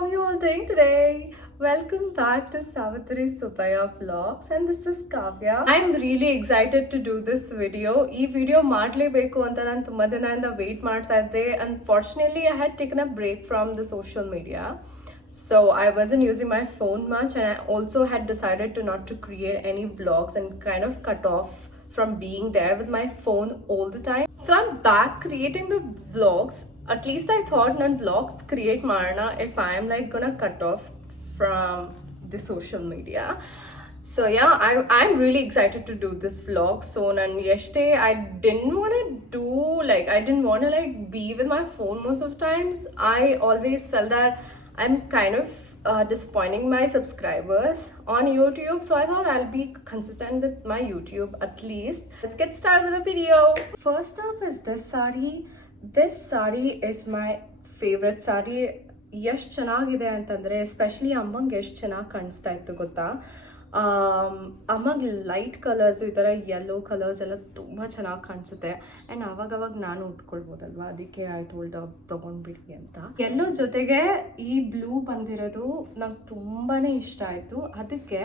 how you all doing today? Welcome back to Savitri Subaya Vlogs and this is Kavya. I'm really excited to do this video. ಈ video ಮಾಡಲೇಬೇಕು ಅಂತ ನಾನು ತುಂಬಾ ದಿನದಿಂದ wait ಮಾಡ್ತಾ ಇದ್ದೆ. Unfortunately, I had taken a break from the social media. So I wasn't using my phone much and I also had decided to not to create any vlogs and kind of cut off from being there with my phone all the time. So I'm back creating the vlogs. At least I thought nan vlogs create marna if I'm like gonna cut off from the social media. So yeah, I'm really excited to do this vlog. So nan yesterday I didn't want to do I didn't want to be with my phone most of times. I always felt that I'm kind of disappointing my subscribers on YouTube, so I thought I'll be consistent with my YouTube at least. Let's get started with the video. First up is this saree. This saree is my favorite saree. ಎಷ್ಟು ಚೆನ್ನಾಗಿದೆ ಅಂತಂದರೆ especially ಅಮ್ಮಂಗೆ ಎಷ್ಟು ಚೆನ್ನಾಗಿ ಕಾಣಿಸ್ತಾ ಇತ್ತು ಗೊತ್ತಾ. ಅಮ್ಮಗೆ ಲೈಟ್ ಕಲರ್ಸು ಈ ಥರ ಯೆಲ್ಲೋ ಕಲರ್ಸ್ ಎಲ್ಲ ತುಂಬ ಚೆನ್ನಾಗಿ ಕಾಣಿಸುತ್ತೆ ಆ್ಯಂಡ್ ಆವಾಗವಾಗ ನಾನು ಉಟ್ಕೊಳ್ಬೋದಲ್ವಾ, ಅದಕ್ಕೆ ಐ ಟೋಲ್ಡ್ ತೊಗೊಂಡ್ಬಿಡಿ ಅಂತ. ಯೆಲ್ಲೋ ಜೊತೆಗೆ ಈ ಬ್ಲೂ ಬಂದಿರೋದು ನಂಗೆ ತುಂಬಾ ಇಷ್ಟ ಆಯಿತು, ಅದಕ್ಕೆ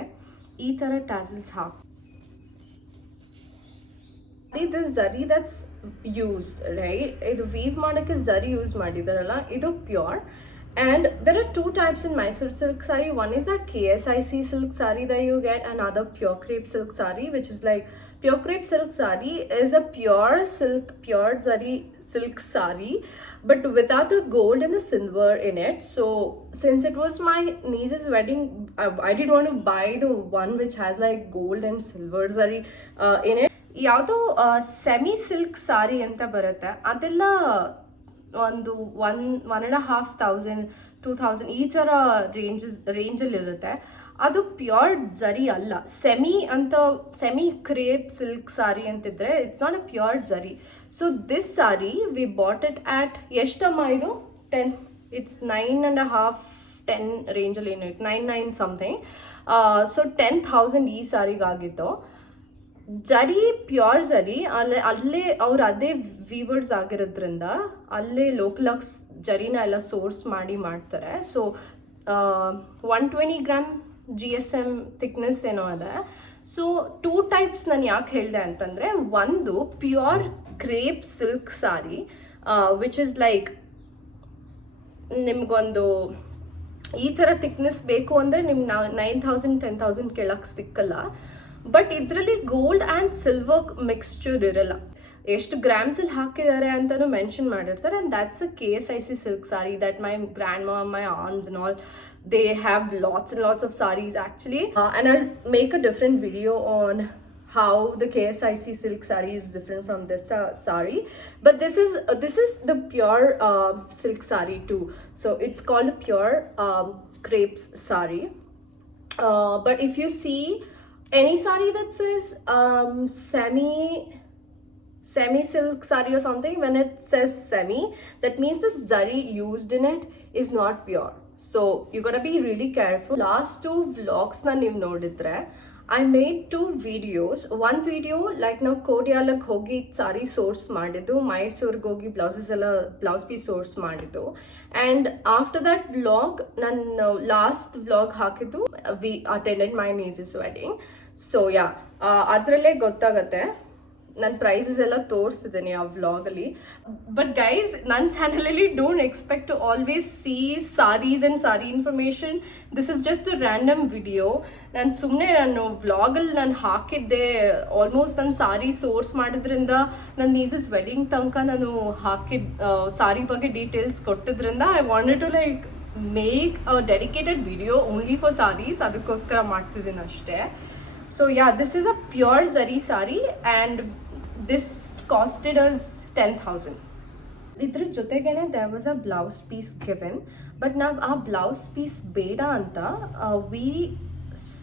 ಈ ಥರ tassels hockey this zari that's used, right? ಇದು ವೀವ್ ಮಾಡೋಕ್ಕೆ zari ಯೂಸ್ ಮಾಡಿದಾರಲ್ಲ, ಇದು pure. And there are two types in Mysore silk saree. One is that KSIC silk saree that you get, another pure crepe silk saree, which is like pure crepe silk saree is a pure silk, pure zari silk saree, but without the gold and the silver in it. So since it was my niece's wedding, I did want to buy the one which has like gold and silver zari in it. ಯಾವುದೋ semi silk ಸಾರಿ ಅಂತ ಬರುತ್ತೆ, ಅದೆಲ್ಲ ಒಂದು 1,500, 2,000 ಈ ಥರ ರೇಂಜಲ್ಲಿ ಇರುತ್ತೆ. ಅದು ಪ್ಯೂರ್ ಜರಿ ಅಲ್ಲ, ಸೆಮಿ ಕ್ರೇಪ್ ಸಿಲ್ಕ್ ಸಾರಿ ಅಂತಿದ್ರೆ it's not a pure zari. So this sari we bought it at ಎಷ್ಟಮ್ಮ ಇದು 10, ಇಟ್ಸ್ 9.5, 10 ರೇಂಜಲ್ಲಿ ಏನು ಇತ್ತು, 9 ಸಮಥಿಂಗ್. ಸೊ 10,000 ಈ ಸಾರಿಗಾಗಿತ್ತು. ಜರಿ ಪ್ಯೂರ್ ಜರಿ ಅಲ್ಲೇ ಅವ್ರು ಅದೇ ವೀವರ್ಸ್ ಆಗಿರೋದ್ರಿಂದ ಅಲ್ಲೇ ಲೋಕಲಾಗಿ ಜರಿನ ಎಲ್ಲ ಸೋರ್ಸ್ ಮಾಡಿ ಮಾಡ್ತಾರೆ. ಸೊ 120 ಗ್ರಾಮ್ GSM ಥಿಕ್ನೆಸ್ ಏನೋ ಅದೇ. ಸೊ 2 ಟೈಪ್ಸ್ ನಾನು ಯಾಕೆ ಹೇಳಿದೆ ಅಂತಂದರೆ, ಒಂದು pure crepe silk sorry which is like ನಿಮಗೊಂದು ಈ ಥರ ಥಿಕ್ನೆಸ್ ಬೇಕು ಅಂದರೆ ನಿಮ್ಗೆ 9,000, 10,000 ಕೆಳಗೆ ಸಿಕ್ಕಲ್ಲ. ಬಟ್ ಇದರಲ್ಲಿ ಗೋಲ್ಡ್ ಆ್ಯಂಡ್ ಸಿಲ್ವರ್ ಮಿಕ್ಸ್ಚರ್ ಇರಲ್ಲ, ಎಷ್ಟು ಗ್ರಾಮ್ಸಲ್ಲಿ ಹಾಕಿದ್ದಾರೆ ಅಂತಲೂ ಮೆನ್ಷನ್ ಮಾಡಿರ್ತಾರೆ. And that's a KSIC silk sari that my grandmom, my aunts and all, they have lots and lots of saris actually. And I make a different video on how the KSIC silk saree is different from this saree, but this is the pure silk saree too. So it's called a pure crepes saree. But if you see any saree that says semi silk saree or something, when it says semi, that means the zari used in it is not pure. So you gotta be really careful. Last 2 vlogs na ನೀವು ನೋಡಿದ್ರೆ I made 2 videos. One video like ನಾವು ಕೋಡಿಯಾಲಕ್ಕೆ ಹೋಗಿ ಸಾರಿ source ಮಾಡಿದ್ದು, ಮೈಸೂರಿಗೆ ಹೋಗಿ blouse piece source ಮಾಡಿದ್ದು. And after that vlog ನಾನು last vlog ಹಾಕಿದ್ದು ವಿ ಅಟೆಂಡೆಡ್ ಮೈ ನೀಸಸ್ ವೆಡ್ಡಿಂಗ್. ಸೊ ಯಾ, ಅದರಲ್ಲೇ ಗೊತ್ತಾಗತ್ತೆ. ನನ್ನ ಪ್ರೈಸಸ್ ಎಲ್ಲ ತೋರಿಸಿದ್ದೀನಿ ಆ ವ್ಲಾಗಲ್ಲಿ. ಬಟ್ ಗೈಸ್, ನನ್ನ ಚಾನಲಲ್ಲಿ don't expect to always see saris and sari information. This is just a random video. ನಾನು ವ್ಲಾಗಲ್ಲಿ ನಾನು ಹಾಕಿದ್ದೆ ಆಲ್ಮೋಸ್ಟ್ ನನ್ನ ಸಾರಿ ಸೋರ್ಸ್ ಮಾಡಿದ್ರಿಂದ, ನನ್ನ ನೀಸಸ್ ವೆಡ್ಡಿಂಗ್ ತನಕ ನಾನು ಸಾರಿ ಬಗ್ಗೆ ಡೀಟೇಲ್ಸ್ ಕೊಟ್ಟಿದ್ರಿಂದ I wanted to make a dedicated video only for saris, ಅದಕ್ಕೋಸ್ಕರ ಮಾಡ್ತಿದ್ದೀನಿ ಅಷ್ಟೇ. So yeah, this is a pure zari saree and this costed us 10,000. ಇದ್ರ ಜೊತೆಗೇನೆ there was a blouse piece given, but ನಾವು ಆ ಬ್ಲೌಸ್ ಪೀಸ್ ಬೇಡ ಅಂತ we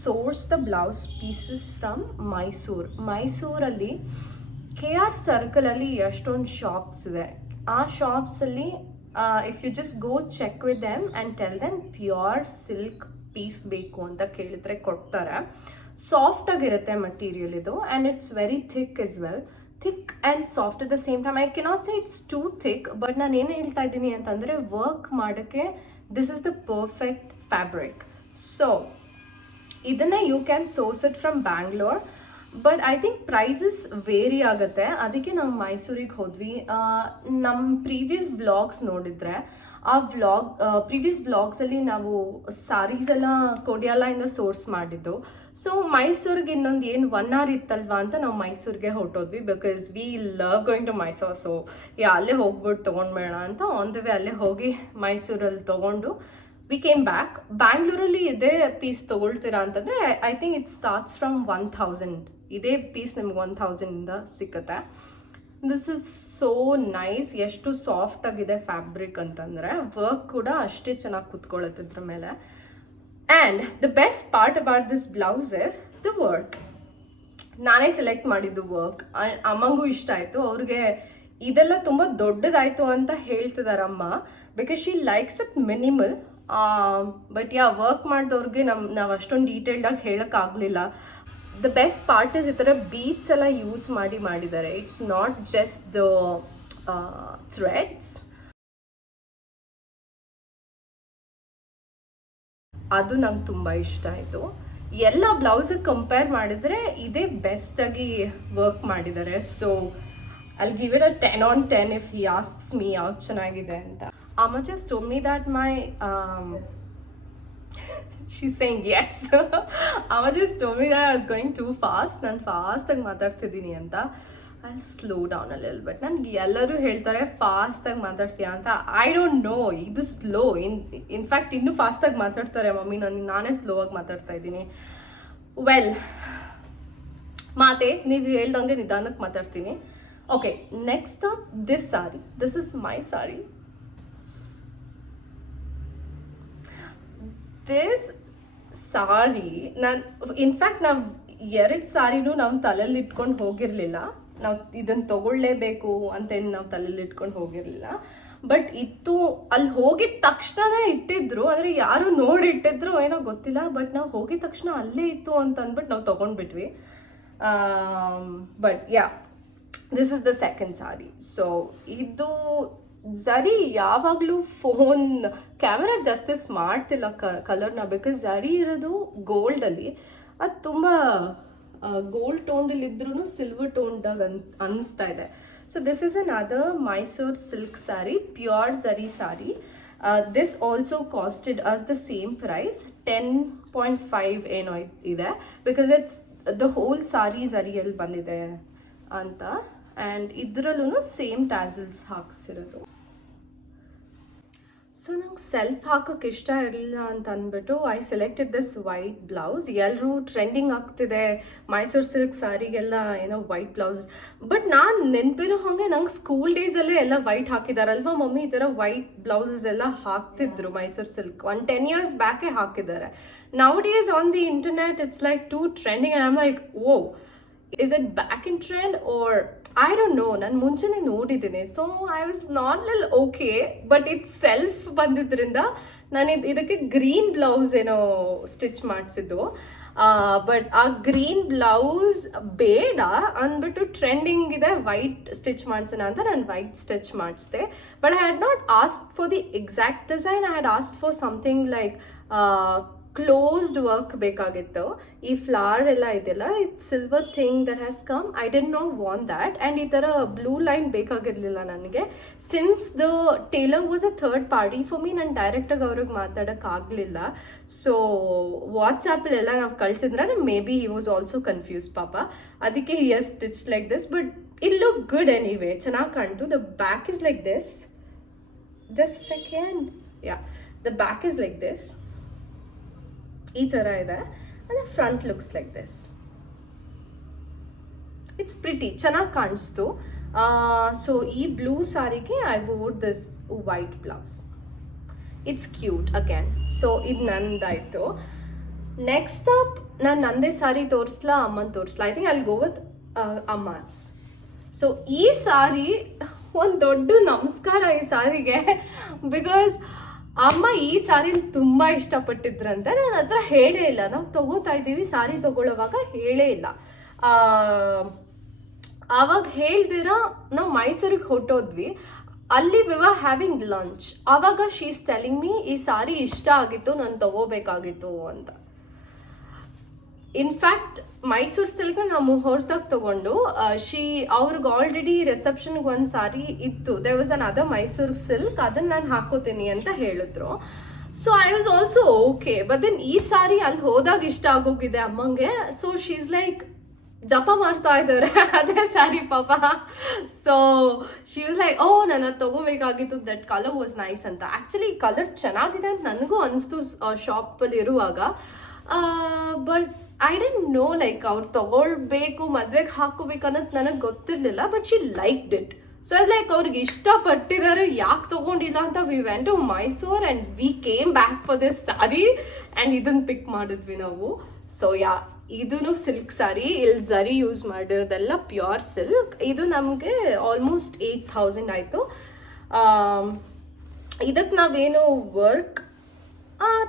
sourced the blouse pieces from ಮೈಸೂರಲ್ಲಿ KR ಸರ್ಕಲಲ್ಲಿ ಎಷ್ಟೊಂದು ಶಾಪ್ಸ್ ಇದೆ. ಆ ಶಾಪ್ಸಲ್ಲಿ if you just go check with them and tell them pure silk piece ಬೇಕು ಅಂತ ಕೇಳಿದ್ರೆ ಕೊಡ್ತಾರೆ. ಸಾಫ್ಟ್ ಆಗಿರುತ್ತೆ ಮಟೀರಿಯಲ್ ಇದು, and it's very thick as well. Thick and soft at the same time. I cannot say it's too thick, but ನಾನು ಏನು ಹೇಳ್ತಾ ಇದ್ದೀನಿ ಅಂತಂದರೆ ವರ್ಕ್ ಮಾಡೋಕ್ಕೆ this is the perfect fabric. So ಇದನ್ನು you can source it from Bangalore, but I think prices vary ಆಗುತ್ತೆ. ಅದಕ್ಕೆ ನಾವು ಮೈಸೂರಿಗೆ ಹೋದ್ವಿ. ನಮ್ಮ ಪ್ರೀವಿಯಸ್ ವ್ಲಾಗ್ಸ್ ನೋಡಿದರೆ ಆ ಪ್ರೀವಿಯಸ್ ವ್ಲಾಗ್ಸಲ್ಲಿ ನಾವು ಸಾರೀಸ್ ಎಲ್ಲ ಕೊಡಿಯಾಲಯಿಂದ ಸೋರ್ಸ್ ಮಾಡಿದ್ದು. ಸೊ ಮೈಸೂರಿಗೆ ಇನ್ನೊಂದು ಏನು 1 hour ಇತ್ತಲ್ವಾ ಅಂತ ನಾವು ಮೈಸೂರಿಗೆ ಹೊರಟೋದ್ವಿ, because we love going to Mysuru. So ಅಲ್ಲೇ ಹೋಗ್ಬಿಟ್ಟು ತೊಗೊಂಡ್ಬೇಡ ಅಂತ ಆನ್ ದ ವೇ ಅಲ್ಲೇ ಹೋಗಿ ಮೈಸೂರಲ್ಲಿ ತೊಗೊಂಡು ವಿ ಕೇಮ್ ಬ್ಯಾಕ್. ಬ್ಯಾಂಗ್ಳೂರಲ್ಲಿ ಇದೇ ಪೀಸ್ ತೊಗೊಳ್ತೀರಾ ಅಂತಂದರೆ I think it starts from 1000. ಇದೇ ಪೀಸ್ ನಿಮ್ಗೆ 1000 ಸಿಕ್ಕತ್ತೆ. This is so nice. ಎಷ್ಟು ಸಾಫ್ಟ್ ಆಗಿದೆ ಫ್ಯಾಬ್ರಿಕ್ ಅಂತಂದರೆ ವರ್ಕ್ ಕೂಡ ಅಷ್ಟೇ ಚೆನ್ನಾಗಿ ಕುತ್ಕೊಳ್ಳುತ್ತೆ ಇದ್ರ ಮೇಲೆ. And the best part about this blouse is the work. ನಾನೇ ಸೆಲೆಕ್ಟ್ ಮಾಡಿದ್ದು ವರ್ಕ್. ಅಮ್ಮಂಗೂ ಇಷ್ಟ ಆಯಿತು. ಅವ್ರಿಗೆ ಇದೆಲ್ಲ ತುಂಬ ದೊಡ್ಡದಾಯಿತು ಅಂತ ಹೇಳ್ತಿದಾರಮ್ಮ, because she likes it minimal. But work ಮಾಡಿದವ್ರಿಗೆ ನಾವು ಅಷ್ಟೊಂದು ಡೀಟೇಲ್ಡಾಗಿ ಹೇಳೋಕ್ಕಾಗಲಿಲ್ಲ. ದ ಬೆಸ್ಟ್ ಪಾರ್ಟ್ ಇಸ್ ಈ ಥರ ಬೀಟ್ಸ್ ಎಲ್ಲ ಯೂಸ್ ಮಾಡಿದ್ದಾರೆ. It's not just the threads. ಅದು ನಂಗೆ ತುಂಬ ಇಷ್ಟ ಆಯಿತು. ಎಲ್ಲ ಬ್ಲೌಸಿಗೆ ಕಂಪೇರ್ ಮಾಡಿದರೆ ಇದೇ ಬೆಸ್ಟಾಗಿ ವರ್ಕ್ ಮಾಡಿದ್ದಾರೆ. So I'll give it a 10 on 10 if he asks me ಯಾವ್ದು ಚೆನ್ನಾಗಿದೆ ಅಂತ. Amma just told me that my she's saying yes. Amma just told me that I was going too fast. ನಾನು ಫಾಸ್ಟಾಗಿ ಮಾತಾಡ್ತಿದ್ದೀನಿ ಅಂತ. I'll slow down a little bit. ನನಗೆ ಎಲ್ಲರೂ ಹೇಳ್ತಾರೆ ಫಾಸ್ಟಾಗಿ ಮಾತಾಡ್ತೀಯ ಅಂತ. ಐ ಡೋಂಟ್ ನೋ, ಇದು ಸ್ಲೋ. ಇನ್ಫ್ಯಾಕ್ಟ್ ಇನ್ನೂ ಫಾಸ್ಟಾಗಿ ಮಾತಾಡ್ತಾರೆ ಮಮ್ಮಿ, ನಾನೇ ಸ್ಲೋ ಆಗಿ ಮಾತಾಡ್ತಾ ಇದ್ದೀನಿ. ವೆಲ್, ಮಾತೆ ನೀವು ಹೇಳ್ದಂಗೆ ನಿಧಾನಕ್ಕೆ ಮಾತಾಡ್ತೀನಿ. Okay, next up, this saree. This is my saree. This saree, in fact ನಾವು 2 ಸಾರಿನೂ ನಾವು ತಲೆಯಲ್ಲಿ ಇಟ್ಕೊಂಡು ಹೋಗಿರಲಿಲ್ಲ. ನಾವು ಇದನ್ನು ತಗೊಳ್ಳೇಬೇಕು ಅಂತೇನು ನಾವು ತಲೆಯಲ್ಲಿ ಇಟ್ಕೊಂಡು ಹೋಗಿರಲಿಲ್ಲ. ಬಟ್ ಇತ್ತು, ಅಲ್ಲಿ ಹೋಗಿದ ತಕ್ಷಣ ಇಟ್ಟಿದ್ರು. ಅಂದರೆ ಯಾರು ನೋಡಿ ಇಟ್ಟಿದ್ರು ಏನೋ ಗೊತ್ತಿಲ್ಲ. ಬಟ್ ನಾವು ಹೋಗಿದ ತಕ್ಷಣ ಅಲ್ಲೇ ಇತ್ತು ಅಂತ ಅಂದ್ಬಿಟ್ಟು ನಾವು ತೊಗೊಂಡ್ಬಿಟ್ವಿ. But this is the second sari. So ಇದು ಝರಿ ಯಾವಾಗಲೂ ಫೋನ್ ಕ್ಯಾಮೆರಾ ಜಸ್ಟಿಸ್ ಮಾಡ್ತಿಲ್ಲ ಕಲರ್ನ, ಬಿಕಾಸ್ ಝರಿ ಇರೋದು ಗೋಲ್ಡಲ್ಲಿ. ಅದು ತುಂಬ ಗೋಲ್ಡ್ ಟೋನ್ಡಲ್ಲಿ ಇದ್ರೂ ಸಿಲ್ವರ್ ಟೋನ್ಡಾಗ ಅನ್ನಿಸ್ತಾ ಇದೆ. So this is another Mysore silk sari, pure zari sari. This also costed as the same price, 10.5 ಏನೋ ಇದೆ, because it's the whole sari ಝರಿಯಲ್ಲಿ ಬಂದಿದೆ ಅಂತ. ಆ್ಯಂಡ್ ಇದರಲ್ಲೂ ಸೇಮ್ ಟ್ಯಾಸಲ್ಸ್ ಹಾಕ್ಸಿರೋದು. ಸೊ ನಂಗೆ ಸೆಲ್ಫ್ ಹಾಕೋಕ್ಕೆ ಇಷ್ಟ ಇರಲಿಲ್ಲ ಅಂತ ಅಂದ್ಬಿಟ್ಟು I selected this white blouse. ಎಲ್ಲರೂ ಟ್ರೆಂಡಿಂಗ್ ಆಗ್ತಿದೆ ಮೈಸೂರು ಸಿಲ್ಕ್ ಸ್ಯಾರಿಗೆಲ್ಲ ಏನೋ ವೈಟ್ ಬ್ಲೌಸ್. ಬಟ್ ನಾನು ನೆನಪಿರೋ ಹಾಗೆ ನಂಗೆ ಸ್ಕೂಲ್ ಡೇಸಲ್ಲೇ ಎಲ್ಲ ವೈಟ್ ಹಾಕಿದಾರಲ್ವಾ ಮಮ್ಮಿ. ಈ ಥರ ವೈಟ್ ಬ್ಲೌಸಸ್ ಎಲ್ಲ ಹಾಕ್ತಿದ್ರು ಮೈಸೂರು ಸಿಲ್ಕ್. 10 years ಬ್ಯಾಕೇ ಹಾಕಿದ್ದಾರೆ. Nowadays on the internet it's like too trending. And I'm like, oh, is it back in trend or I don't know. ನಾನು ಮುಂಚೆನೇ ನೋಡಿದ್ದೀನಿ. So I was not lil okay. But ಇದು self ಬಂದಿದ್ದರಿಂದ ನಾನು ಇದಕ್ಕೆ green blouse ಏನೋ stitch ಮಾಡಿಸಿದ್ದು. But ಆ ಗ್ರೀನ್ ಬ್ಲೌಸ್ ಬೇಡ ಅಂದ್ಬಿಟ್ಟು ಟ್ರೆಂಡಿಂಗ್ ಇದೆ ವೈಟ್ ಸ್ಟಿಚ್ ಮಾಡಿಸೋಣ ಅಂತ ನಾನು ವೈಟ್ ಸ್ಟಿಚ್ ಮಾಡಿಸಿದೆ. But I had not ask for the exact design. I had ask for something like closed work ಬೇಕಾಗಿತ್ತು. ಈ ಫ್ಲವರ್ ಎಲ್ಲ ಇದೆಲ್ಲ it's silver thing that has come. I did not want that. And ಈ ಥರ blue line ಬೇಕಾಗಿರಲಿಲ್ಲ ನನಗೆ. Since the tailor was a third party for me, ನಾನು ಡೈರೆಕ್ಟಾಗಿ ಅವ್ರಿಗೆ ಮಾತಾಡೋಕ್ಕಾಗಲಿಲ್ಲ. ಸೊ ವಾಟ್ಸಾಪಲ್ಲೆಲ್ಲ ನಾವು ಕಳಿಸಿದ್ರೆ maybe he was also confuse ಪಾಪ. ಅದಕ್ಕೆ he has stitch like this. But it look good anyway, ಚೆನ್ನಾಗಿ ಕಾಣ್ತು. The back is like this. Just second. The back is like this. ಈ ಥರ ಇದೆ. ಅಂದರೆ front looks like this. It's pretty, ಚೆನ್ನಾಗಿ ಕಾಣಿಸ್ತು. ಸೊ ಈ ಬ್ಲೂ ಸಾರಿಗೆ I wore this white blouse. It's cute again. So ಇದು ನಂದಾಯಿತು. ನೆಕ್ಸ್ಟ್ ಅಪ್ ನಾನು ನಂದೇ ಸಾರಿ ತೋರಿಸ್ಲಾ ಅಮ್ಮನ ತೋರಿಸ್ಲಾ? I think I will go with ಅಮ್ಮಾಸ್. ಸೊ ಈ ಸಾರಿ ಒಂದು ದೊಡ್ಡ ನಮಸ್ಕಾರ ಈ ಸಾರಿಗೆ. ಬಿಕಾಸ್ ಅಮ್ಮ ಈ ಸಾರಿನ ತುಂಬ ಇಷ್ಟಪಟ್ಟಿದ್ರಂತೆ. ನಾನು ಹತ್ರ ಹೇಳೇ ಇಲ್ಲ. ನಾವು ತೊಗೋತಾ ಇದ್ದೀವಿ ಸಾರಿ ತೊಗೊಳ್ಳೋವಾಗ ಹೇಳೇ ಇಲ್ಲ. ಆವಾಗ ಹೇಳ್ದಿರ ನಾವು ಮೈಸೂರಿಗೆ ಹೊರಟೋದ್ವಿ. ಅಲ್ಲಿ ವಿ ವರ್ ಹ್ಯಾವಿಂಗ್ ಲಂಚ್. ಆವಾಗ ಶೀ ಈಸ್ ಟೆಲಿಂಗ್ ಮೀ ಈ ಸಾರಿ ಇಷ್ಟ ಆಗಿತ್ತು, ನಾನು ತಗೋಬೇಕಾಗಿತ್ತು ಅಂತ. ಇನ್ಫ್ಯಾಕ್ಟ್ ಮೈಸೂರು ಸಿಲ್ಕ್ ನಾವು ಮುಹೂರ್ತಕ್ಕೆ ತಗೊಂಡು ಅವ್ರಿಗೆ ಆಲ್ರೆಡಿ ರಿಸೆಪ್ಷನ್ಗೆ ಒಂದು ಸಾರಿ ಇತ್ತು, they was another Mysuru silk, ಅದನ್ನು ನಾನು ಹಾಕೋತೀನಿ ಅಂತ ಹೇಳಿದ್ರು. So I was also okay. But then ಈ ಸಾರಿ ಅಲ್ಲಿ ಹೋದಾಗ ಇಷ್ಟ ಆಗೋಗಿದೆ ಅಮ್ಮಂಗೆ. ಸೊ ಶೀ ಈಸ್ ಲೈಕ್ ಜಪ ಮಾಡ್ತಾ ಇದ್ದಾರೆ ಅದೇ ಸ್ಯಾರಿ ಪಾಪ. ಸೊ ಶಿ ವಾಸ್ ಲೈಕ್, ಓ ನಾನು ಅದು ತೊಗೋಬೇಕಾಗಿತ್ತು, ದಟ್ ಕಲರ್ ವಾಸ್ ನೈಸ್ ಅಂತ. ಆ್ಯಕ್ಚುಲಿ ಕಲರ್ ಚೆನ್ನಾಗಿದೆ ಅಂತ ನನಗೂ ಅನಿಸ್ತು ಶಾಪಲ್ಲಿ ಇರುವಾಗ. But I didn't know like ಅವ್ರು ತೊಗೊಳ್ಬೇಕು ಮದ್ವೆಗೆ ಹಾಕೋಬೇಕು ಅನ್ನೋದು ನನಗೆ ಗೊತ್ತಿರಲಿಲ್ಲ. But she liked it. So is like ಅವ್ರಿಗೆ ಇಷ್ಟಪಟ್ಟಿದ್ದಾರೆ, ಯಾಕೆ ತೊಗೊಂಡಿಲ್ಲ ಅಂತ. We went to Mysore and we came back for this sari and ಇದನ್ನು ಪಿಕ್ ಮಾಡಿದ್ವಿ ನಾವು. ಸೊ ಇದೂ ಸಿಲ್ಕ್ ಸ್ಯಾರಿ. ಇಲ್ಲಿ ಜರಿ ಯೂಸ್ ಮಾಡಿರೋದೆಲ್ಲ ಪ್ಯೂರ್ ಸಿಲ್ಕ್. ಇದು ನಮಗೆ ಆಲ್ಮೋಸ್ಟ್ 8,000 ಆಯಿತು. ಇದಕ್ಕೆ ನಾವೇನು ವರ್ಕ್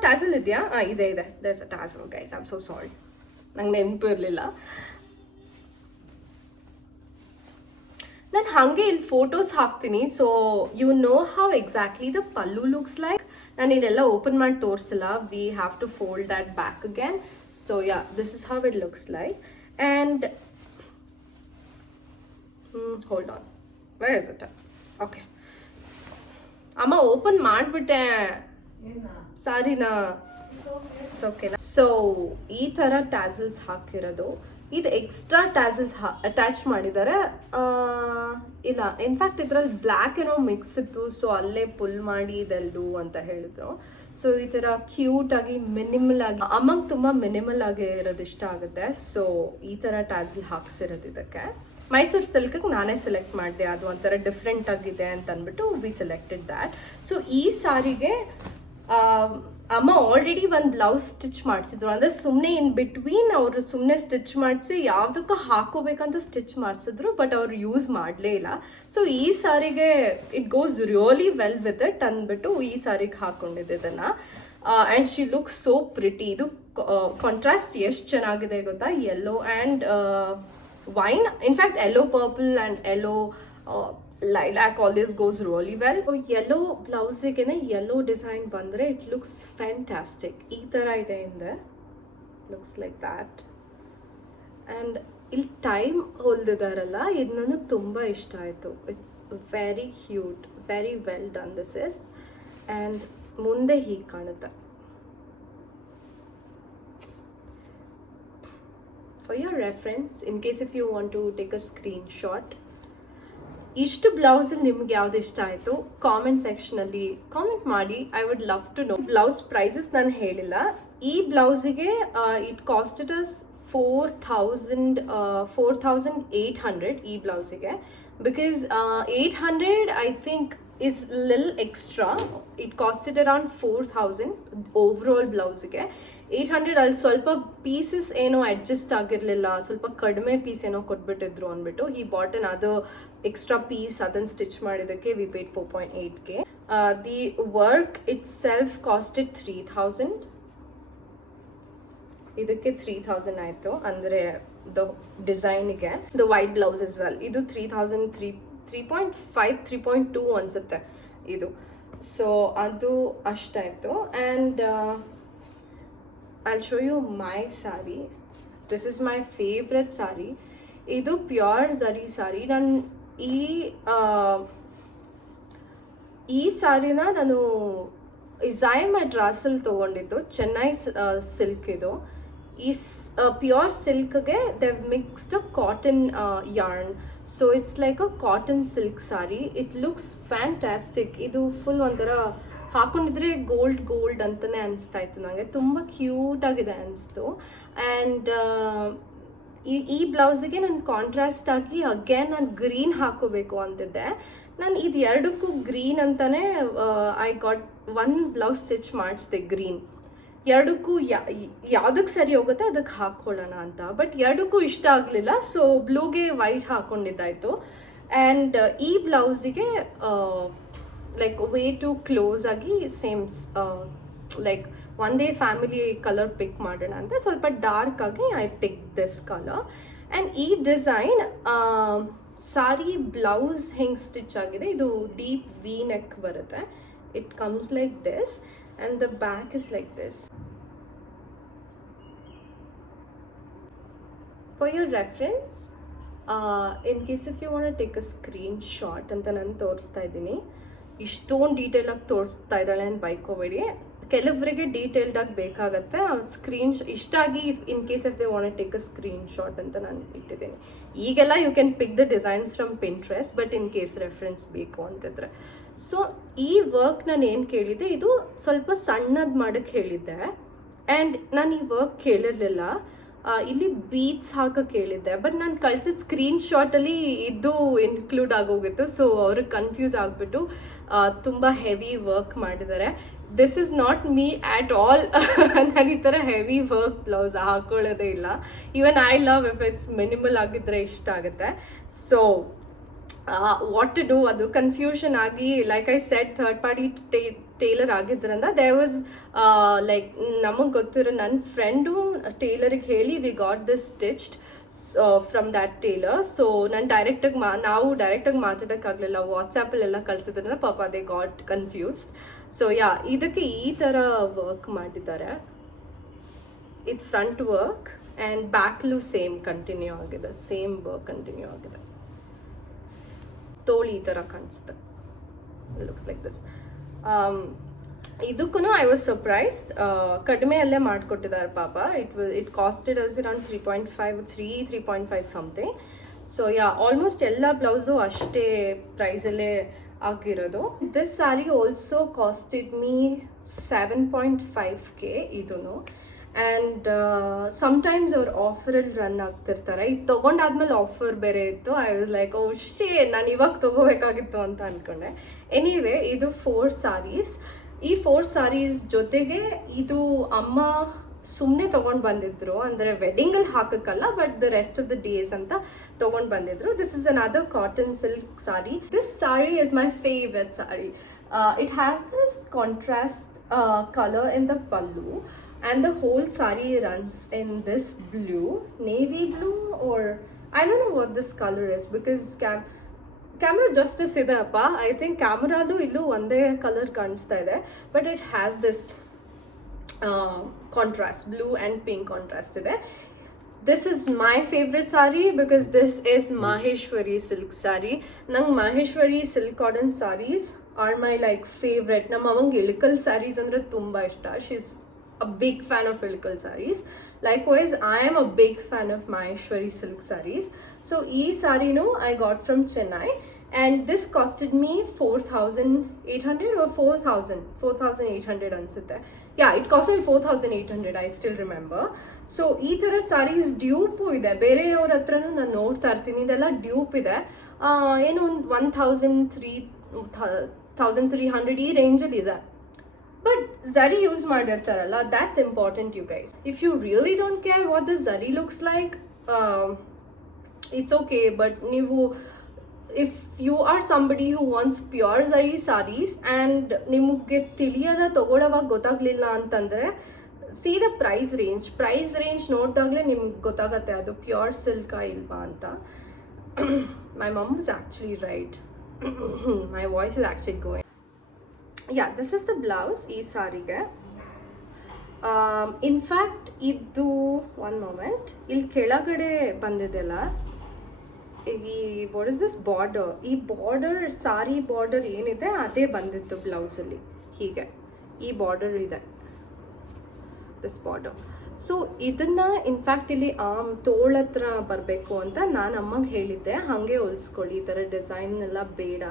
ಟ್ಯಾಸಲ್ ಇದೆಯಾ? ಇದೆ there's a tassel guys. I am so sorry, ನಂಗೆ ನೆನಪು ಇರಲಿಲ್ಲ. ನಾನು ಹಾಗೆ ಇಲ್ಲಿ ಫೋಟೋಸ್ ಹಾಕ್ತೀನಿ, so you know how exactly the pallu looks like. ನಾನು ಇದೆಲ್ಲ ಓಪನ್ ಮಾಡಿ ತೋರಿಸಿಲ್ಲ. We have to fold that back again. So this is how it looks like. And hold on, where is it? Okay ಅಮ್ಮ open ಮಾಡಿಬಿಟ್ಟೆ ಸಾರಿನಾ. It's okay. So ಈ ಥರ tassels ಹಾಕಿರೋದು. ಇದು ಎಕ್ಸ್ಟ್ರಾ ಟ್ಯಾಸಲ್ಸ್ ಅಟ್ಯಾಚ್ ಮಾಡಿದ್ದಾರೆ. ಇಲ್ಲ, ಇನ್ಫ್ಯಾಕ್ಟ್ ಇದರಲ್ಲಿ ಬ್ಲ್ಯಾಕ್ ಏನೋ ಮಿಕ್ಸ್ ಇತ್ತು, ಸೊ ಅಲ್ಲೇ ಪುಲ್ ಮಾಡಿ ಇದೆಲ್ಡು ಅಂತ ಹೇಳಿದ್ರು. ಸೊ ಈ ಥರ ಕ್ಯೂಟಾಗಿ ಮಿನಿಮಲ್ ಆಗಿ, ಅಮ್ಮಂಗೆ ತುಂಬ ಮಿನಿಮಲ್ ಆಗಿ ಇರೋದು ಇಷ್ಟ ಆಗುತ್ತೆ. ಸೊ ಈ ಥರ ಟ್ಯಾಸಲ್ ಹಾಕ್ಸಿರೋದು ಇದಕ್ಕೆ. ಮೈಸೂರು ಸಿಲ್ಕಿಗೆ ನಾನೇ ಸೆಲೆಕ್ಟ್ ಮಾಡಿದೆ, ಅದು ಒಂಥರ ಡಿಫ್ರೆಂಟ್ ಆಗಿದೆ ಅಂತ ಅಂದ್ಬಿಟ್ಟು ವಿ ಸೆಲೆಕ್ಟೆಡ್ ದ್ಯಾಟ್. ಸೊ ಈ ಸಾರಿಗೆ ಅಮ್ಮ ಆಲ್ರೆಡಿ ಒಂದು ಬ್ಲೌಸ್ ಸ್ಟಿಚ್ ಮಾಡಿಸಿದ್ರು. ಅಂದರೆ ಸುಮ್ಮನೆ ಇನ್ ಬಿಟ್ವೀನ್ ಅವರು ಸುಮ್ಮನೆ ಸ್ಟಿಚ್ ಮಾಡಿಸಿ ಯಾವುದಕ್ಕೂ ಹಾಕೋಬೇಕಂತ ಸ್ಟಿಚ್ ಮಾಡಿಸಿದ್ರು, ಬಟ್ ಅವ್ರು ಯೂಸ್ ಮಾಡಲೇ ಇಲ್ಲ. ಸೊ ಈ ಸಾರಿಗೆ it goes really well with it ಅಂದ್ಬಿಟ್ಟು ಈ ಸಾರಿಗೆ ಹಾಕ್ಕೊಂಡಿದ್ದೆ ಇದನ್ನು. And she look so pretty. ಇದು ಕಾಂಟ್ರಾಸ್ಟ್ ಎಷ್ಟು ಚೆನ್ನಾಗಿದೆ ಗೊತ್ತಾ, yellow and wine. In fact yellow purple and yellow lilac, all this goes really well. So yellow blouse ಗೆ yellow design ಬಂದ್ರೆ it looks fantastic. ಈ ತರ ಇದೆ ಹಿಂದೆ, looks like that. and ಇಲ್ಲಿ ಟೈಮ್ ಹೊಲ್ದಿದಾರಲ್ಲ, ಇದು ನನಗೆ ತುಂಬ ಇಷ್ಟ ಆಯಿತು. It's very cute, very well done this is. And ಮುಂದೆ ಹೀಗೆ ಕಾಣುತ್ತೆ. For your reference, in case if you want to take a screenshot, ಇಷ್ಟು ಬ್ಲೌಸಲ್ಲಿ ನಿಮ್ಗೆ ಯಾವ್ದು ಇಷ್ಟ ಆಯಿತು ಕಾಮೆಂಟ್ ಸೆಕ್ಷನಲ್ಲಿ ಕಾಮೆಂಟ್ ಮಾಡಿ. I would love to know. Blouse prices ನಾನು ಹೇಳಿಲ್ಲ. ಈ ಬ್ಲೌಸಿಗೆ ಇಟ್ ಕಾಸ್ಟೆಡ್ ಅಸ್ 4,800 ಈ ಬ್ಲೌಸಿಗೆ. Because 800 I think is little extra. It costed around 4,000 overall ಬ್ಲೌಸಿಗೆ. 800 ಅಲ್ಲಿ ಸ್ವಲ್ಪ ಪೀಸಸ್ ಏನೋ ಅಡ್ಜಸ್ಟ್ ಆಗಿರಲಿಲ್ಲ, ಸ್ವಲ್ಪ ಕಡಿಮೆ ಪೀಸ್ ಏನೋ ಕೊಟ್ಬಿಟ್ಟಿದ್ರು ಅಂದ್ಬಿಟ್ಟು he bought another extra piece. ಅದನ್ನು ಸ್ಟಿಚ್ ಮಾಡಿದ್ದಕ್ಕೆ we paid 4.8K. The work itself costed 3,000. ಇದಕ್ಕೆ 3,000 ಆಯಿತು, ಅಂದರೆ ದ ಡಿಸೈನಿಗೆ. The white blouse is well. ಇದು 3,500 3.2 ಅನಿಸುತ್ತೆ ಇದು. ಸೊ ಅದು ಅಷ್ಟಾಯಿತು. And I'll show you my saree. This is my favorite saree. ಇದು ಪ್ಯೂರ್ ಝರಿ ಸಾರಿ. ನಾನು ಈ ಸಾರಿನ ನಾನು ಇಝಾಯ್ ಮಡ್ರಾಸಲ್ಲಿ ತೊಗೊಂಡಿದ್ದು, ಚೆನ್ನೈ ಸಿಲ್ಕ್ ಇದು. ಈ ಪ್ಯೂರ್ ಸಿಲ್ಕ್ಗೆ they've mixed cotton yarn. So it's like a cotton silk sari. It looks fantastic. ಇದು ಫುಲ್ ಒಂಥರ ಹಾಕೊಂಡಿದ್ರೆ ಗೋಲ್ಡ್ ಅಂತಲೇ ಅನಿಸ್ತಾ ಇತ್ತು ನನಗೆ. ತುಂಬ ಕ್ಯೂಟಾಗಿದೆ ಅನಿಸ್ತು. ಆ್ಯಂಡ್ ಈ ಬ್ಲೌಸಿಗೆ ನಾನು ಕಾಂಟ್ರಾಸ್ಟ್ ಆಗಿ ಅಗೇನ್ ನಾನು ಗ್ರೀನ್ ಹಾಕೋಬೇಕು ಅಂತಿದ್ದೆ. ನಾನು ಇದು ಎರಡಕ್ಕೂ ಗ್ರೀನ್ ಅಂತಲೇ I got one blouse stitch ಮಾಡಿಸ್ದೆ ಗ್ರೀನ್. ಎರಡಕ್ಕೂ ಯಾವುದಕ್ಕೆ ಸರಿ ಹೋಗುತ್ತೆ ಅದಕ್ಕೆ ಹಾಕ್ಕೊಳ್ಳೋಣ ಅಂತ. ಬಟ್ ಎರಡಕ್ಕೂ ಇಷ್ಟ ಆಗಲಿಲ್ಲ, ಸೊ ಬ್ಲೂಗೆ ವೈಟ್ ಹಾಕ್ಕೊಂಡಿದ್ದಾಯಿತು. ಆ್ಯಂಡ್ ಈ ಬ್ಲೌಸಿಗೆ ಲೈಕ್ ವೇ ಟು ಕ್ಲೋಸ್ ಆಗಿ ಸೇಮ್ಸ್ ಲೈಕ್ ಒಂದೇ ಫ್ಯಾಮಿಲಿ ಕಲರ್ ಪಿಕ್ ಮಾಡೋಣ ಅಂತ ಸ್ವಲ್ಪ ಡಾರ್ಕ್ ಆಗಿ I pick this colour. And ಈ ಡಿಸೈನ್ ಸಾರಿ ಬ್ಲೌಸ್ ಹೆಂಗೆ ಸ್ಟಿಚ್ ಆಗಿದೆ, ಇದು ಡೀಪ್ ವಿ ನೆಕ್ ಬರುತ್ತೆ. It comes like this and the back is like this. For your reference, in case if you want to take a screenshot ಅಂತ ನಾನು ತೋರಿಸ್ತಾ ಇದ್ದೀನಿ. ಇಷ್ಟೊಂದು ಡೀಟೇಲಾಗಿ ತೋರಿಸ್ತಾ ಇದ್ದಾಳೆ ಅಂತ ಬೈಕೋಬೇಡಿ, ಕೆಲವರಿಗೆ ಡೀಟೇಲ್ಡಾಗಿ ಬೇಕಾಗತ್ತೆ. ಇಷ್ಟಾಗಿ in case if they want take a screenshot ಅಂತ ನಾನು ಇಟ್ಟಿದ್ದೀನಿ. ಈಗೆಲ್ಲ you can pick the designs from Pinterest, but in case reference ಬೇಕು ಅಂತಿದ್ರೆ. ಸೊ ಈ ವರ್ಕ್ ನಾನು ಏನು ಕೇಳಿದೆ, ಇದು ಸ್ವಲ್ಪ ಸಣ್ಣದು ಮಾಡೋಕ್ಕೆ ಹೇಳಿದ್ದೆ. ಆ್ಯಂಡ್ ನಾನು ಈ ವರ್ಕ್ ಕೇಳಿರಲಿಲ್ಲ, ಇಲ್ಲಿ ಬೀಟ್ಸ್ ಹಾಕಕ್ಕೆ ಹೇಳಿದ್ದೆ. ಬಟ್ ನಾನು ಕಳ್ಸಿದ ಸ್ಕ್ರೀನ್ಶಾಟಲ್ಲಿ ಇದು ಇನ್ಕ್ಲೂಡ್ ಆಗೋಗಿತ್ತು. ಸೊ ಅವ್ರಿಗೆ ಕನ್ಫ್ಯೂಸ್ ಆಗಿಬಿಟ್ಟು ತುಂಬ ಹೆವಿ ವರ್ಕ್ ಮಾಡಿದ್ದಾರೆ. This is not me at all. ನಾನು ಈ ಥರ ಹೆವಿ ವರ್ಕ್ ಬ್ಲೌಸ್ ಹಾಕೊಳ್ಳೋದೇ ಇಲ್ಲ. Even I love if it's minimal ಆಗಿದ್ದರೆ ಇಷ್ಟ ಆಗುತ್ತೆ. ಸೊ ವಾಟ್ ಟು ಡೂ, ಅದು ಕನ್ಫ್ಯೂಷನ್ ಆಗಿ, like I set third party tailor ಆಗಿದ್ರಿಂದ ದೇರ್ ವಾಸ್ ಲೈಕ್ ನಮಗೆ ಗೊತ್ತಿರೋ ನನ್ನ ಫ್ರೆಂಡು ಟೇಲರಿಗೆ ಹೇಳಿ we got this stitched from that tailor. So ನಾನು ನಾವು ಡೈರೆಕ್ಟಾಗಿ ಮಾತಾಡೋಕ್ಕಾಗಲಿಲ್ಲ, ವಾಟ್ಸಪ್ಪಲ್ಲೆಲ್ಲ ಕಳಿಸಿದ್ರಿಂದ ಪಾಪ ದೇ ಗಾಟ್ ಕನ್ಫ್ಯೂಸ್ಡ್. ಸೊ ಇದಕ್ಕೆ ಈ ಥರ ವರ್ಕ್ ಮಾಡಿದ್ದಾರೆ. ಇದು ಫ್ರಂಟ್ ವರ್ಕ್ ಆ್ಯಂಡ್ ಬ್ಯಾಕ್ಲು ಸೇಮ್ ಕಂಟಿನ್ಯೂ ಆಗಿದೆ, ಸೇಮ್ ವರ್ಕ್ ಕಂಟಿನ್ಯೂ ಆಗಿದೆ. ತೋಳಿ ಈ ಥರ ಕಾಣಿಸುತ್ತೆ, ಲುಕ್ಸ್ ಲೈಕ್ ದಿಸ್. ಇದಕ್ಕೂ ಐ ವಾಸ್ ಸರ್ಪ್ರೈಸ್ಡ್, ಕಡಿಮೆಯಲ್ಲೇ ಮಾಡಿಕೊಟ್ಟಿದ್ದಾರೆ ಪಾಪ. It costed us around 3.5 something. So almost ಎಲ್ಲ ಬ್ಲೌಸು ಅಷ್ಟೇ ಪ್ರೈಸಲ್ಲೇ ಆಗಿರೋದು. This sari also costed me 7.5K ಇದೂ. ಆ್ಯಂಡ್ ಸಮ್ಟೈಮ್ಸ್ ಅವ್ರು ಆಫರಲ್ಲಿ ರನ್ ಆಗ್ತಿರ್ತಾರೆ. ಇದು ತೊಗೊಂಡಾದ್ಮೇಲೆ ಆಫರ್ ಬೇರೆ ಇತ್ತು. ಐ ವಾಸ್ ಲೈಕ್ ಓ ಶೇ, ನಾನು ಇವಾಗ ತೊಗೋಬೇಕಾಗಿತ್ತು ಅಂತ ಅಂದ್ಕೊಂಡೆ. ಎನಿವೇ ಇದು 4 ಸ್ಯಾರೀಸ್. ಈ 4 ಸ್ಯಾರೀಸ್ ಜೊತೆಗೆ ಇದು ಅಮ್ಮ ಸುಮ್ಮನೆ ತೊಗೊಂಡು ಬಂದಿದ್ರು, ಅಂದರೆ ವೆಡ್ಡಿಂಗಲ್ಲಿ ಹಾಕೋಕ್ಕಲ್ಲ, but the rest of the days ಅಂತ ತೊಗೊಂಡು ಬಂದಿದ್ರು. This is another cotton silk sari. This sari is my favourite sari. It has this contrast colour in the pallu. And the whole sari runs in this blue, navy blue, or I don't know what this color is because camera justice ಇದೆ ಅಪ್ಪ. I think cameralu illu ಒಂದೇ colour ಕಾಣಿಸ್ತಾ ಇದೆ, but it has this contrast, blue and pink contrast ಇದೆ. This is my favorite saree because this is Maheshwari silk saree. Nang Maheshwari silk cotton sarees are my like favorite. ನಮ್ಮ ಅಮ್ಮಂಗೆ Ilkal sarees ಅಂದ್ರೆ ತುಂಬ ಇಷ್ಟ. She's a big fan of ilikal sarees. Likewise, I am a big fan of Maheshwari silk sarees. So ee saree no I got from Chennai, and this costed me 4,800 or 4,800 ansutte. Yeah, it cost me 4,800. I still remember. So ee thara sarees dupe ide, bere avara hatranu ನಾನು ನೋಡ್ತಾ ಇರ್ತೀನಿ, ಇದೆಲ್ಲ dupe ಇದೆ. ಏನು 1,300 ಈ ರೇಂಜಲ್ಲಿ ಇದೆ. But zari use ಮಾಡಿರ್ತಾರಲ್ಲ, that's important you guys. If you really don't care what the zari looks like, it's okay. But ನೀವು if you are somebody who wants pure zari sarees and ನಿಮಗೆ ತಿಳಿಯದ ತಗೊಳ್ಳೋವಾಗ ಗೊತ್ತಾಗ್ಲಿಲ್ಲ ಅಂತಂದರೆ, see the price range ನೋಡಿದಾಗಲೇ ನಿಮ್ಗೆ ಗೊತ್ತಾಗತ್ತೆ ಅದು pure ಸಿಲ್ಕಾ ಇಲ್ವಾ ಅಂತ. My mom was actually right. My voice is actually going. Yeah, this is the blouse ಈ ಸಾರಿಗೆ. ಇನ್ಫ್ಯಾಕ್ಟ್ ಇದು ಒನ್ ಮೊಮೆಂಟ್, ಇಲ್ಲಿ ಕೆಳಗಡೆ ಬಂದಿದೆಲ್ಲ ಈ ವಾಟ್ ಇಸ್ ದಿಸ್ ಬಾರ್ಡರ್, ಈ ಬಾರ್ಡರ್ ಸಾರಿ ಬಾರ್ಡರ್ ಏನಿದೆ ಅದೇ ಬಂದಿತ್ತು ಬ್ಲೌಸಲ್ಲಿ. ಹೀಗೆ ಈ ಬಾರ್ಡರ್ ಇದೆ, ದಿಸ್ ಬಾರ್ಡರ್. ಸೊ ಇದನ್ನು ಇನ್ಫ್ಯಾಕ್ಟ್ ಇಲ್ಲಿ ತೋಳ ಹತ್ರ ಬರಬೇಕು ಅಂತ ನಾನು ಅಮ್ಮಗೆ ಹೇಳಿದ್ದೆ, ಹಾಗೆ ಹೊಲಿಸ್ಕೊಳ್ಳಿ, ಈ ಥರ ಡಿಸೈನ್ ಎಲ್ಲ ಬೇಡ,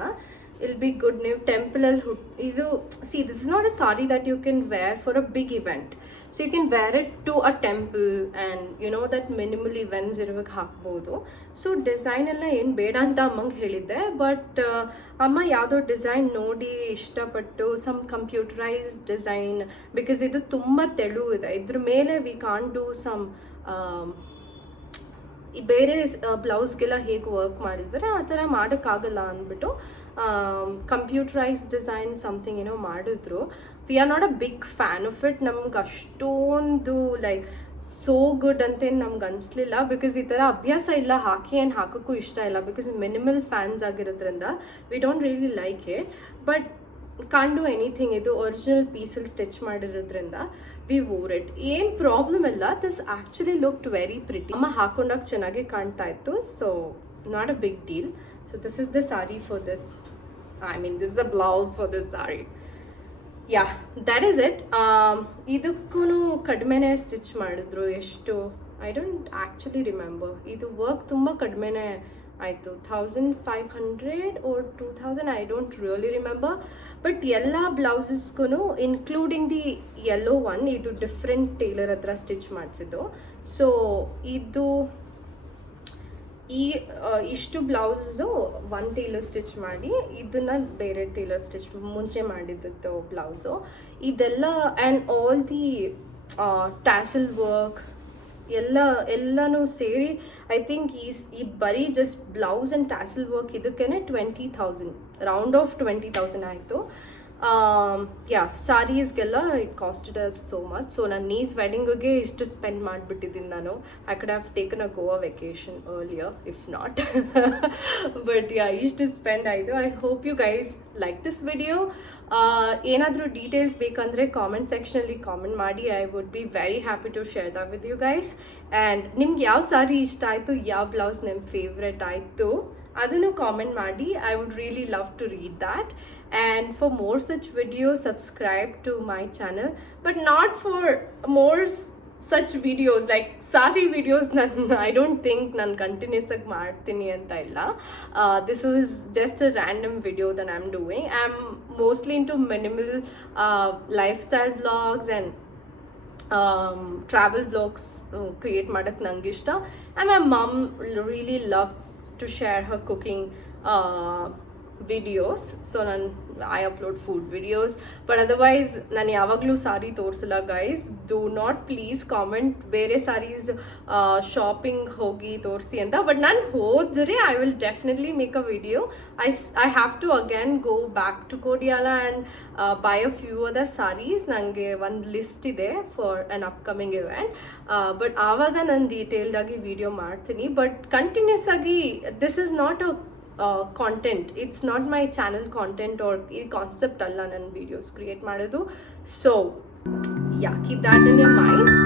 it'll be good. ನೀವು ಟೆಂಪಲಲ್ಲಿ ಇದು see, this is not a saree that you can wear for a big event. So you can wear it to a temple and you know that minimal events ಇರುವಾಗ ಹಾಕ್ಬೋದು. So design ಎಲ್ಲ ಏನು ಬೇಡ ಅಂತ ಅಮ್ಮಂಗೆ ಹೇಳಿದ್ದೆ. ಬಟ್ ಅಮ್ಮ ಯಾವುದೋ ಡಿಸೈನ್ ನೋಡಿ ಇಷ್ಟಪಟ್ಟು ಸಮ್ ಕಂಪ್ಯೂಟರೈಸ್ಡ್ ಡಿಸೈನ್, ಬಿಕಾಸ್ ಇದು ತುಂಬ ತೆಳು ಇದೆ, ಇದ್ರ ಮೇಲೆ ವಿ ಕಾನ್ ಡೂ ಸಮ್ ಈ ಬೇರೆ ಬ್ಲೌಸ್ಗೆಲ್ಲ ಹೇಗೆ ವರ್ಕ್ ಮಾಡಿದರೆ ಆ ಥರ ಮಾಡೋಕ್ಕಾಗಲ್ಲ ಅಂದ್ಬಿಟ್ಟು ಕಂಪ್ಯೂಟರೈಸ್ಡ್ ಡಿಸೈನ್ ಸಮಥಿಂಗ್ ಏನೋ ಮಾಡಿದ್ರು. We are not a big fan of it. ನಮ್ಗೆ ಅಷ್ಟೊಂದು ಲೈಕ್ ಸೋ ಗುಡ್ ಅಂತೇನು ನಮ್ಗೆ ಅನಿಸ್ಲಿಲ್ಲ, ಬಿಕಾಸ್ ಈ ಥರ ಅಭ್ಯಾಸ ಇಲ್ಲ ಹಾಕಿ ಆ್ಯಂಡ್ ಹಾಕೋಕ್ಕೂ ಇಷ್ಟ ಇಲ್ಲ, ಬಿಕಾಸ್ ಮಿನಿಮಲ್ ಫ್ಯಾನ್ಸ್ ಆಗಿರೋದ್ರಿಂದ we don't really like it. But can't do anything, ಇದು ಒರಿಜಿನಲ್ ಪೀಸಲ್ಲಿ ಸ್ಟಿಚ್ ಮಾಡಿರೋದ್ರಿಂದ ವಿ ವೋರ್ ಇಟ್. ಏನು ಪ್ರಾಬ್ಲಮ್ ಇಲ್ಲ, this actually looked very pretty. ಅಮ್ಮ ಹಾಕೊಂಡಾಗ ಚೆನ್ನಾಗೇ ಕಾಣ್ತಾ ಇತ್ತು, so not a big deal. So this is the sari for this, I mean this the blouse for this sari. Yeah, that is it. ಇದಕ್ಕೂ ಕಡಿಮೆನೇ stitch ಮಾಡಿದ್ರು. ಎಷ್ಟು ಐ ಡೋಂಟ್ ಆ್ಯಕ್ಚುಲಿ ರಿಮೆಂಬರ್. ಇದು ವರ್ಕ್ ತುಂಬ ಕಡಿಮೆನೇ ಆಯಿತು, 1500 or 2000, I don't really remember. But ಎಲ್ಲ ಬ್ಲೌಸಸ್ಗೂ including the yellow one, ಇದು ಡಿಫ್ರೆಂಟ್ ಟೇಲರ್ ಹತ್ರ ಸ್ಟಿಚ್ ಮಾಡಿಸಿದ್ದು. ಸೊ ಇದು ಇಷ್ಟು ಬ್ಲೌಸು ಒನ್ ಟೇಲರ್ ಸ್ಟಿಚ್ ಮಾಡಿ, ಇದನ್ನು ಬೇರೆ ಟೇಲರ್ ಸ್ಟಿಚ್ ಮುಂಚೆ ಮಾಡಿದ್ದು ಬ್ಲೌಸು. ಇದೆಲ್ಲ and all the tassel work ಎಲ್ಲನೂ ಸೇರಿ ಐ ಥಿಂಕ್ ಈ ಬರೀ just blouse and tassel work ಇದಕ್ಕೇ 20,000, ರೌಂಡ್ ಆಫ್ 20,000 ಆಯಿತು. ಯಾ, ಸಾರೀಸ್ಗೆಲ್ಲ it costed us so much. So ನನ್ನ ನೀಸ್ ವೆಡ್ಡಿಂಗಿಗೆ ಇಷ್ಟು ಸ್ಪೆಂಡ್ ಮಾಡಿಬಿಟ್ಟಿದ್ದೀನಿ ನಾನು. I could have taken a Goa vacation earlier if not. But yeah, ಇಷ್ಟು ಸ್ಪೆಂಡ್ ಆಯಿತು. I hope you guys like this video. ಏನಾದರೂ ಡೀಟೇಲ್ಸ್ ಬೇಕಂದರೆ ಕಾಮೆಂಟ್ ಸೆಕ್ಷನಲ್ಲಿ ಕಾಮೆಂಟ್ ಮಾಡಿ. I would be very happy to share that with you guys. And ನಿಮ್ಗೆ ಯಾವ ಸಾರಿ ಇಷ್ಟ ಆಯಿತು, ಯಾವ ಬ್ಲೌಸ್ ನಿಮ್ಮ ಫೇವ್ರೆಟ್ ಆಯಿತು ಅದನ್ನು ಕಾಮೆಂಟ್ ಮಾಡಿ. I would really love to read that. And for more such videos, subscribe to my channel, but not for more such videos like sari videos. I don't think nan continuous ag martini anta illa. This was just a random video that I'm doing. I'm mostly into minimal lifestyle vlogs and travel vlogs create madak nange ishta. And my mom really loves to share her cooking videos, so I upload food videos. But otherwise ನಾನು ಯಾವಾಗಲೂ ಸಾರಿ ತೋರಿಸಲ್ಲ guys. Do not please comment ಬೇರೆ saris shopping ಹೋಗಿ ತೋರಿಸಿ ಅಂತ. But ನಾನು ಹೋದರೆ I will definitely make a video. I have to again go back to Kodiyala and buy a few other saris. ನನಗೆ ಒಂದು ಲಿಸ್ಟ್ ಇದೆ for an upcoming event. But ಆವಾಗ ನಾನು ಡೀಟೇಲ್ಡಾಗಿ ವಿಡಿಯೋ ಮಾಡ್ತೀನಿ. ಬಟ್ ಕಂಟಿನ್ಯೂಸ್ ಆಗಿ this is not a content, it's not my channel content or concept alla nan videos create madodu. So yeah, keep that in your mind.